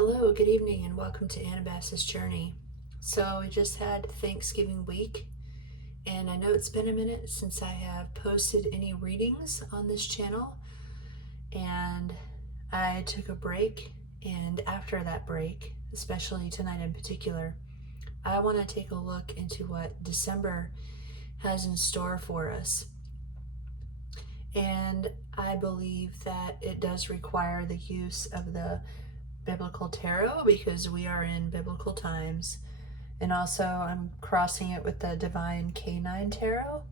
Hello, good evening, and welcome to Annabas's Journey. So, we just had Thanksgiving week, and I know it's been a minute since I have posted any readings on this channel, and I took a break. And after that break, especially tonight in particular, I want to take a look into what December has in store for us. And I believe that it does require the use of the biblical tarot because we are in biblical times, and also I'm crossing it with the divine canine tarot.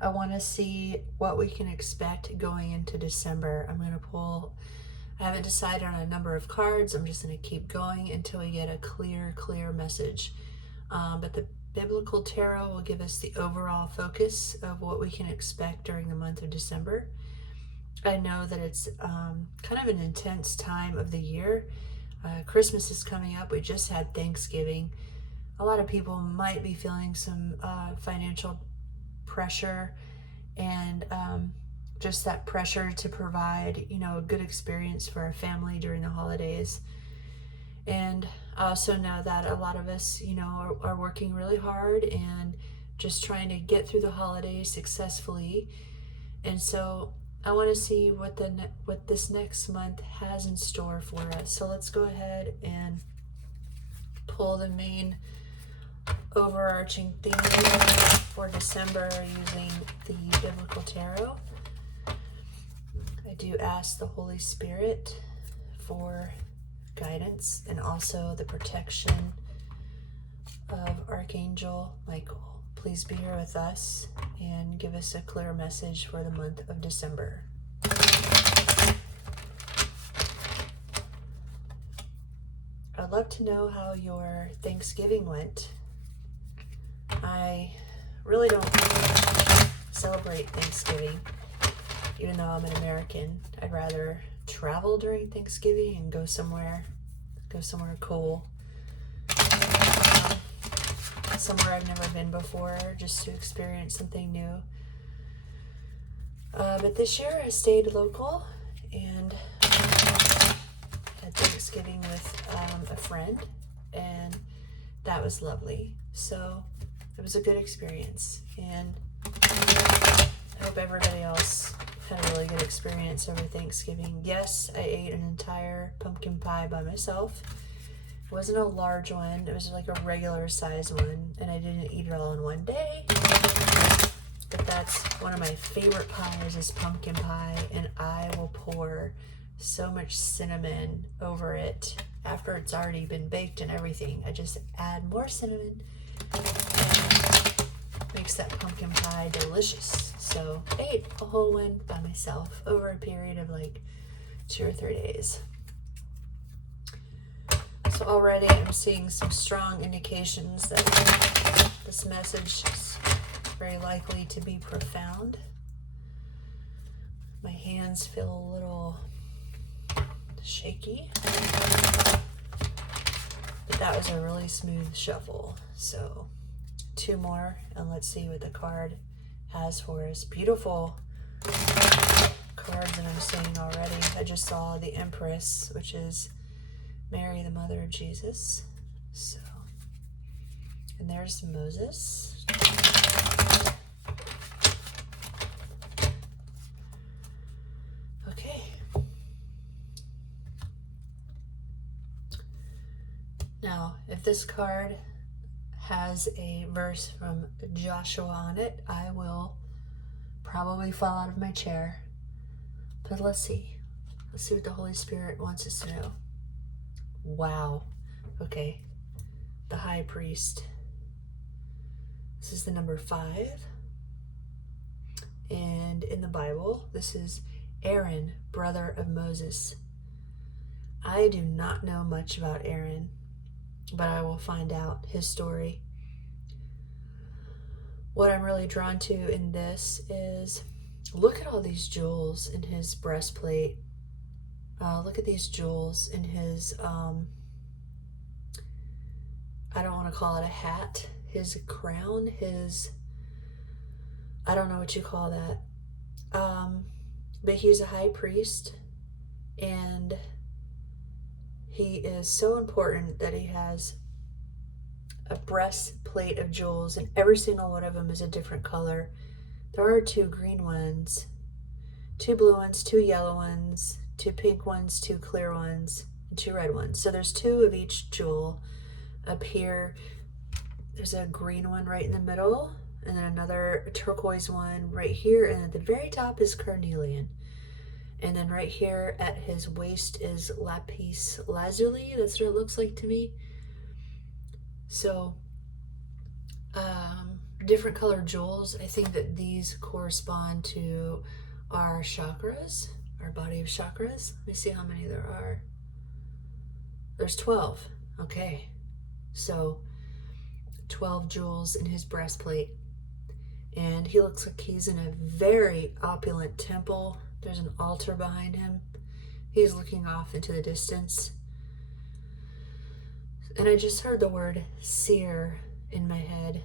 I want to see what we can expect going into December. I haven't decided on a number of cards. I'm just going to keep going until we get a clear message. But the biblical tarot will give us the overall focus of what we can expect during the month of December. I know that it's kind of an intense time of the year. Christmas is coming up. We just had Thanksgiving. A lot of people might be feeling some financial pressure and just that pressure to provide, a good experience for our family during the holidays. And I also know that a lot of us, are working really hard and just trying to get through the holidays successfully. And so I want to see what this next month has in store for us. So let's go ahead and pull the main overarching theme for December using the biblical tarot. I do ask the Holy Spirit for guidance and also the protection of Archangel Michael. Please be here with us and give us a clear message for the month of December. I'd love to know how your Thanksgiving went. I really don't celebrate Thanksgiving, even though I'm an American. I'd rather travel during Thanksgiving and go somewhere cool. Somewhere I've never been before, just to experience something new. But this year I stayed local and had Thanksgiving with a friend, and that was lovely. So it was a good experience, and I hope everybody else had a really good experience over Thanksgiving. Yes, I ate an entire pumpkin pie by myself. It wasn't a large one, it was like a regular size one, and I didn't eat it all in one day. But that's one of my favorite pies is pumpkin pie, and I will pour so much cinnamon over it after it's already been baked and everything. I just add more cinnamon, and makes that pumpkin pie delicious. So I ate a whole one by myself over a period of like 2 or 3 days. So already I'm seeing some strong indications that this message is very likely to be profound. My hands feel a little shaky, but that was a really smooth shuffle. So 2 more, and let's see what the card has for us. Beautiful cards that I'm seeing already. I just saw the Empress, which is Mary, the mother of Jesus. So, and there's Moses. Okay. Now, if this card has a verse from Joshua on it, I will probably fall out of my chair. But let's see. Let's see what the Holy Spirit wants us to know. Wow. Okay. The High Priest. This is the number 5. And in the Bible, this is Aaron, brother of Moses. I do not know much about Aaron, but I will find out his story. What I'm really drawn to in this is, look at all these jewels in his breastplate. Look at these jewels in his, I don't want to call it a hat, his crown, I don't know what you call that. But he's a high priest, and He is so important that he has a breastplate of jewels, and every single one of them is a different color. There are 2 green ones, 2 blue ones, 2 yellow ones, 2 pink ones, 2 clear ones, and 2 red ones. So there's 2 of each jewel. Up here, there's a green one right in the middle, and then another turquoise one right here, and at the very top is carnelian. And then right here at his waist is lapis lazuli. That's what it looks like to me. So, different colored jewels. I think that these correspond to our chakras, our body of chakras. Let me see how many there are. There's 12. Okay. So, 12 jewels in his breastplate. And he looks like he's in a very opulent temple. There's an altar behind him. He's looking off into the distance. And I just heard the word seer in my head.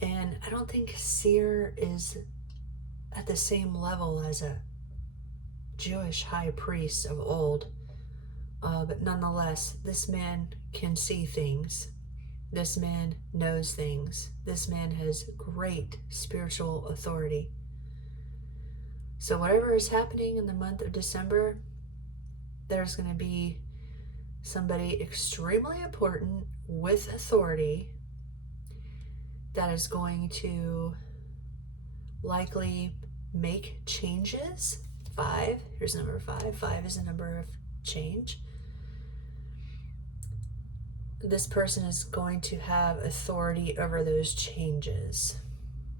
And I don't think seer is at the same level as a Jewish high priest of old. But nonetheless, this man can see things. This man knows things. This man has great spiritual authority. So whatever is happening in the month of December, there's going to be somebody extremely important with authority that is going to likely make changes. 5, here's number 5. 5 is a number of change. This person is going to have authority over those changes.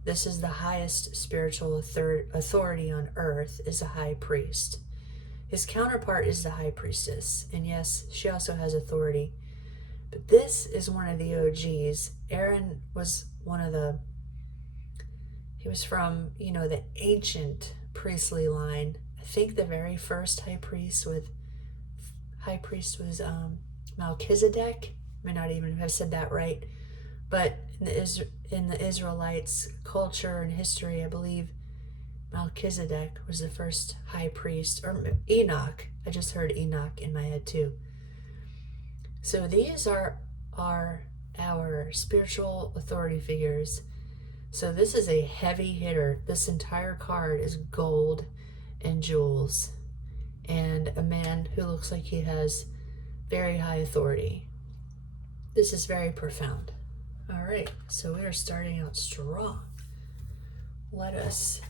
This is the highest spiritual authority on earth, is a high priest. His counterpart is the high priestess, and yes, she also has authority. But this is one of the OGs. Aaron was he was from, the ancient priestly line. I think the very first high priest was Melchizedek. I may not even have said that right. But in the Israelites' culture and history, I believe Melchizedek was the first high priest, or Enoch. I just heard Enoch in my head too. So these are our spiritual authority figures. So this is a heavy hitter. This entire card is gold and jewels, and a man who looks like he has very high authority. This is very profound. All right, so we are starting out strong. Let us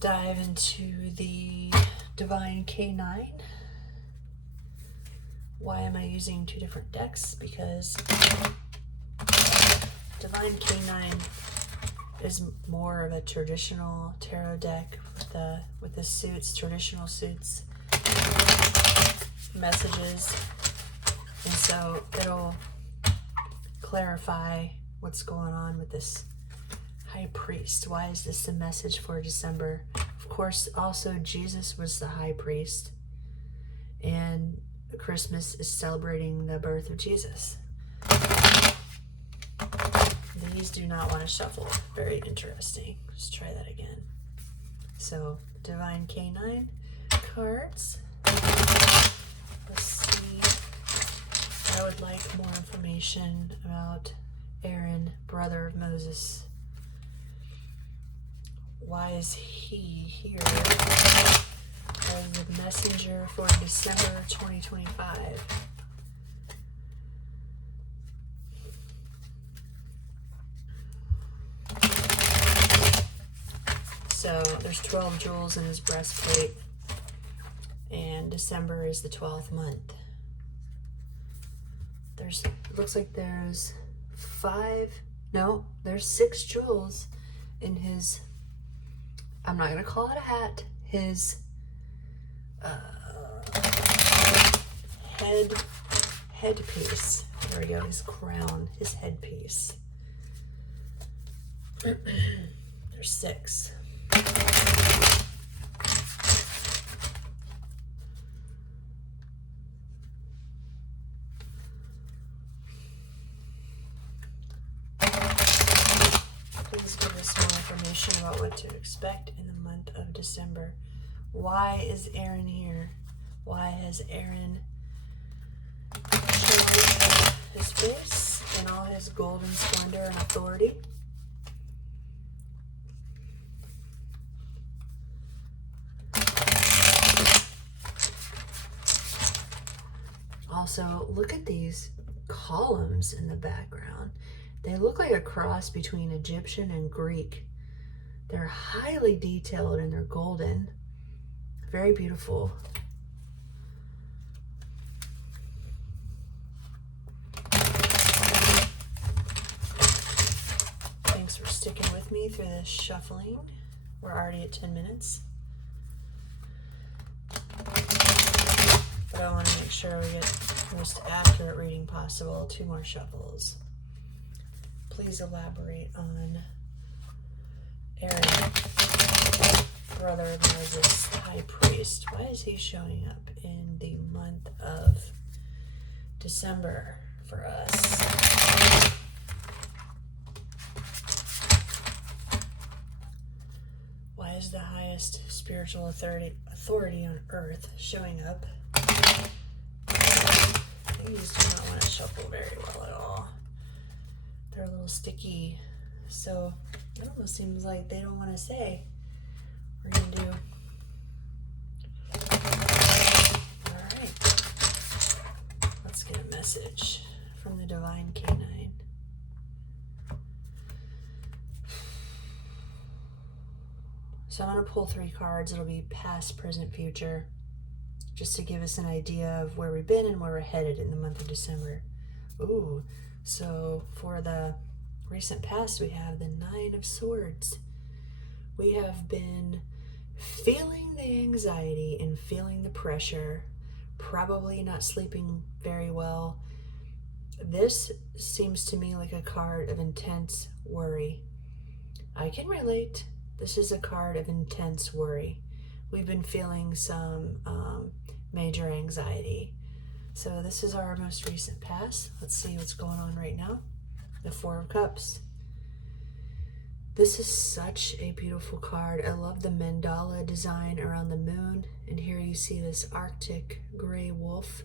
dive into the Divine K9. Why am I using 2 different decks? Because Divine K9 is more of a traditional tarot deck with the suits, traditional suits, messages, and so it'll clarify what's going on with this high priest. Why is this the message for December? Of course, also Jesus was the high priest, and Christmas is celebrating the birth of Jesus. These do not want to shuffle. Very interesting. Let's try that again. So, Divine K9 cards. Let's see. I would like more information about Aaron, brother of Moses. Why is he here as the messenger for December 2025? So there's 12 jewels in his breastplate, and December is the 12th month. It looks like there's 6 jewels in his, I'm not going to call it a hat, his headpiece. There we go, his crown, his headpiece. There's 6. Please give us more information about what to expect in the month of December. Why is Aaron here? Why has Aaron shown his face in all his golden splendor and authority? Also, look at these columns in the background. They look like a cross between Egyptian and Greek. They're highly detailed and they're golden. Very beautiful. Thanks for sticking with me through this shuffling. We're already at 10 minutes. But I want to make sure we get the most accurate reading possible. 2 more shuffles. Please elaborate on Aaron, brother of Moses, the high priest. Why is he showing up in the month of December for us? Why is the highest spiritual authority on earth showing up? These do not want to shuffle very well at all. They're a little sticky, so it almost seems like they don't want to say. We're going to do. All right. Let's get a message from the Divine Canine. So I'm going to pull 3 cards. It'll be past, present, future, just to give us an idea of where we've been and where we're headed in the month of December. Ooh, so for the recent past, we have the 9 of Swords. We have been feeling the anxiety and feeling the pressure, probably not sleeping very well. This seems to me like a card of intense worry. I can relate. This is a card of intense worry. We've been feeling some major anxiety. So this is our most recent pass. Let's see what's going on right now. The 4 of Cups. This is such a beautiful card. I love the mandala design around the moon. And here you see this Arctic gray wolf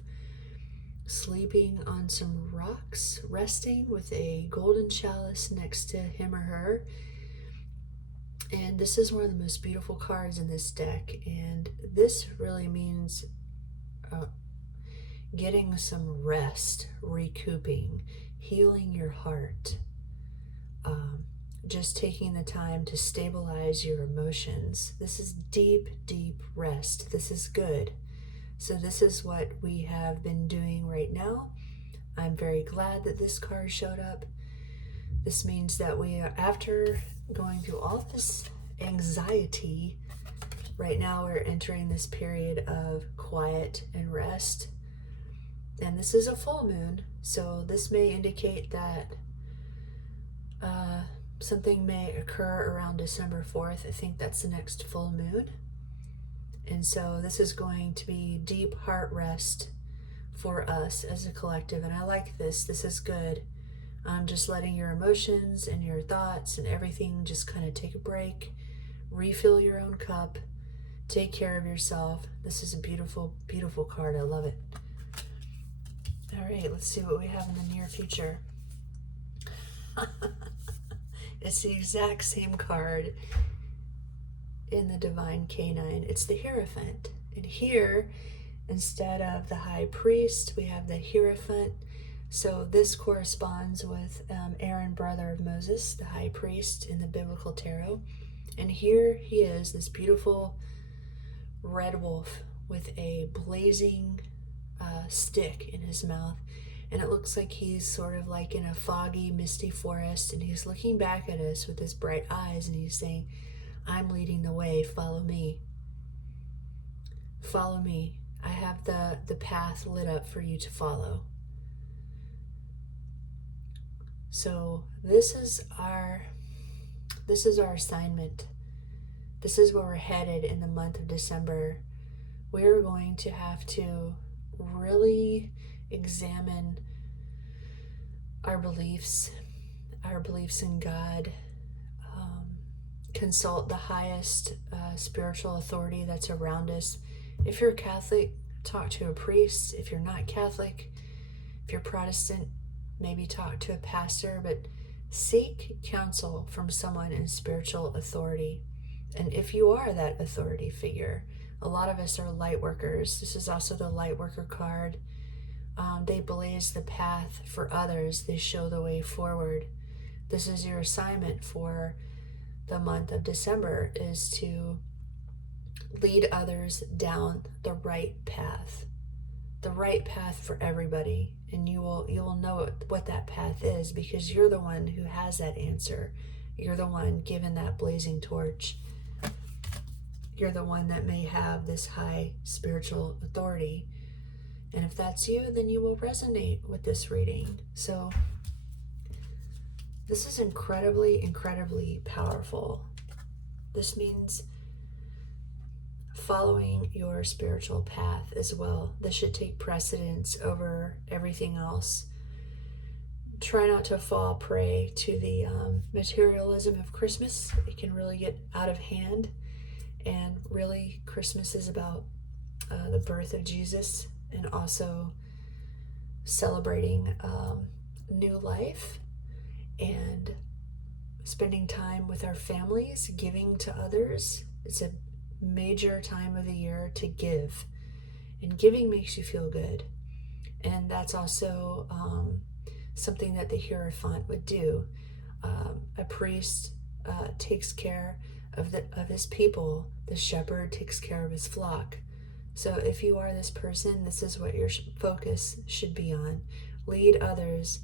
sleeping on some rocks, resting with a golden chalice next to him or her. And this is one of the most beautiful cards in this deck. And this really means getting some rest, recouping, healing your heart, just taking the time to stabilize your emotions. This is deep, deep rest. This is good. So this is what we have been doing right now. I'm very glad that this card showed up. This means that we are, after going through all this anxiety, right now we're entering this period of quiet and rest. And this is a full moon, so this may indicate that something may occur around December 4th. I think that's the next full moon. And so this is going to be deep heart rest for us as a collective. And I like this. This is good. Just letting your emotions and your thoughts and everything just kind of take a break, refill your own cup, take care of yourself. This is a beautiful, beautiful card. I love it. All right, let's see what we have in the near future. It's the exact same card in the Divine Canine. It's the Hierophant. And here, instead of the High Priest, we have the Hierophant. So this corresponds with Aaron, brother of Moses, the High Priest in the Biblical Tarot. And here he is, this beautiful red wolf with a blazing stick in his mouth. And it looks like he's sort of like in a foggy, misty forest, and he's looking back at us with his bright eyes, and he's saying, I'm leading the way, follow me. Follow me. I have the path lit up for you to follow. So this is our assignment. This is where we're headed in the month of December. We're going to have to really examine our beliefs in God, consult the highest spiritual authority that's around us. If you're Catholic, talk to a priest. If you're not Catholic, if you're Protestant, maybe talk to a pastor, but seek counsel from someone in spiritual authority. And if you are that authority figure, a lot of us are light workers. This is also the light worker card. They blaze the path for others. They show the way forward. This is your assignment for the month of December, is to lead others down the right path. The right path for everybody. And you will know what that path is, because you're the one who has that answer. You're the one given that blazing torch. You're the one that may have this high spiritual authority. And if that's you, then you will resonate with this reading. So this is incredibly, incredibly powerful. This means following your spiritual path as well. This should take precedence over everything else. Try not to fall prey to the materialism of Christmas. It can really get out of hand. And really, Christmas is about the birth of Jesus, and also celebrating new life and spending time with our families, giving to others. It's a major time of the year to give, and giving makes you feel good. And that's also something that the Hierophant would do. A priest takes care of his people. The shepherd takes care of his flock. So if you are this person, this is what your focus should be on. Lead others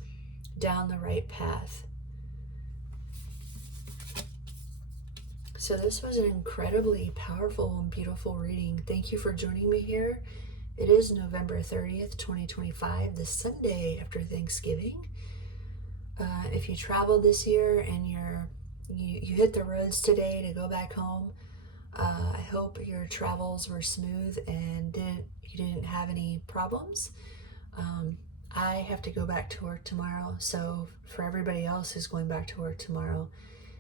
down the right path. So this was an incredibly powerful and beautiful reading. Thank you for joining me here. It is November 30th, 2025, the Sunday after Thanksgiving. If you traveled this year and you hit the roads today to go back home, I hope your travels were smooth and you didn't have any problems. I have to go back to work tomorrow, so for everybody else who's going back to work tomorrow,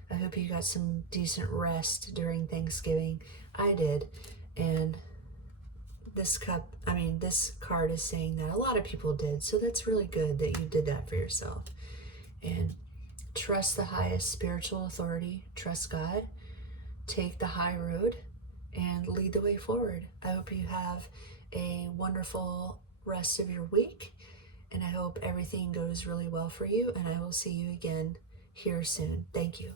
I hope you got some decent rest during Thanksgiving. I did, and this card is saying that a lot of people did, so that's really good that you did that for yourself. And trust the highest spiritual authority, trust God, take the high road, and lead the way forward. I hope you have a wonderful rest of your week, and I hope everything goes really well for you, and I will see you again here soon. Thank you.